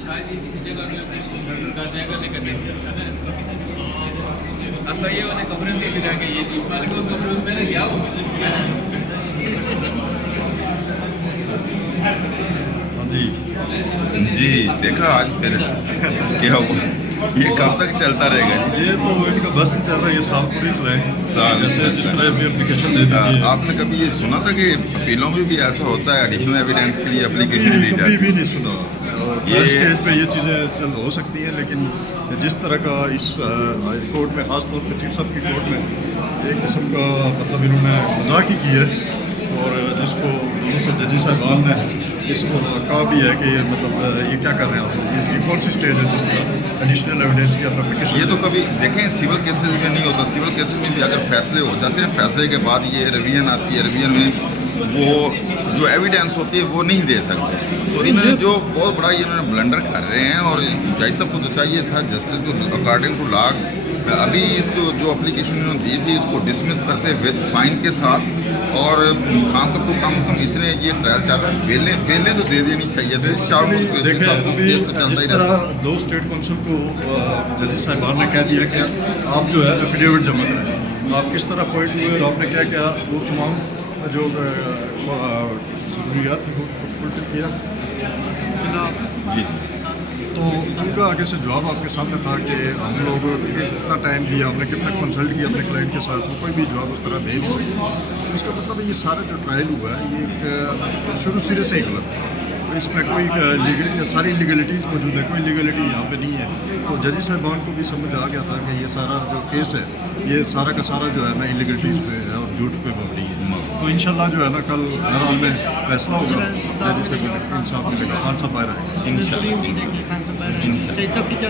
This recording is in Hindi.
शायद ये किसी जगह में अपने सर्वर कर जाएगा, लेकिन नहीं कर सकता। आपका ये वाले कमरे में भी जाके ये नहीं मालूम, उस कमरे में मैंने गया हूँ। जी जी, देखा आज फिर क्या हुआ, ये कब तक चलता रहेगा जी? ये तो इनका बस नहीं चल रहा, ये साल पूरी चलाएं साल जैसे जिस तरह भी एप्लीकेशन दे दीजिए। आपने कभी ये सुना था कि अपीलों में भी ऐसा होता है, एडिशनल एविडेंस के लिए एप्लीकेशन दी कभी जाती भी है? नहीं सुना। ये स्टेज पे ये चीज़ें चल हो सकती हैं, लेकिन जिस तरह का इस कोर्ट में, ख़ास तौर पर चीफ साहब की कोर्ट में एक किस्म का मतलब इन्होंने मजाक ही की है, और जिसको दूसरे जजी साहबान ने इसको कहा भी है कि मतलब ये क्या कर रहे हैं आप लोग, ये कौन सी स्टेज है जिस तरह एडिशनल एविडेंस की आप एप्लीकेशन। ये तो कभी देखें, सिविल केसेस में नहीं होता। सिविल केसेस में भी अगर फैसले हो जाते हैं, फैसले के बाद ये रिवीजन आती है, रिवीजन में वो जो एविडेंस होती है वो नहीं दे सकते। तो इन्होंने जो बहुत बड़ा इन्होंने ब्लंडर कर रहे हैं, और जज साहब को तो चाहिए था जस्टिस को अकॉर्डिंग टू लॉ अभी इसको जो एप्लीकेशन इन्होंने दी थी इसको डिसमिस करते विद फाइन के साथ, और खान साहब को कम से कम इतने ये ट्रायल चल रहा है, बेलें तो दे देनी चाहिए थे। देखें अभी केस तो चलता जिस ही तरह रहता है। दो स्टेट काउंसिल को जजी साहबान ने कह दिया कि आप जो है एफिडेविट जमा करें, आप किस तरह पॉइंट हुए और आपने क्या क्या वो तमाम जो ज़रूरियात थी वो फुलफिल किया जनाब। जी तो उनका आगे से जवाब आपके सामने था कि हम लोग कितना टाइम दिया, हमने कितना कंसल्ट किया अपने क्लाइंट के साथ, वो कोई भी जवाब उस तरह दे नहीं सकते। तो इसका मतलब ये सारा जो ट्रायल हुआ है ये एक शुरू सिरे से ही गलत है। तो इसमें कोई सारी लीगलिटीज़ मौजूद है, कोई लीगलिटी यहाँ पे नहीं है। तो जजी साहबान को भी समझ आ गया था कि ये सारा जो केस है ये सारा का सारा जो है ना इलीगलिटीज़ पे है और झूठ पे मबनी है। तो इंशाल्लाह जो है ना कल हर हाल में फैसला होगा, जजी साहब इंसाफ मिलेगा, खान साहब बाहर आएंगे। इंशाल्लाह।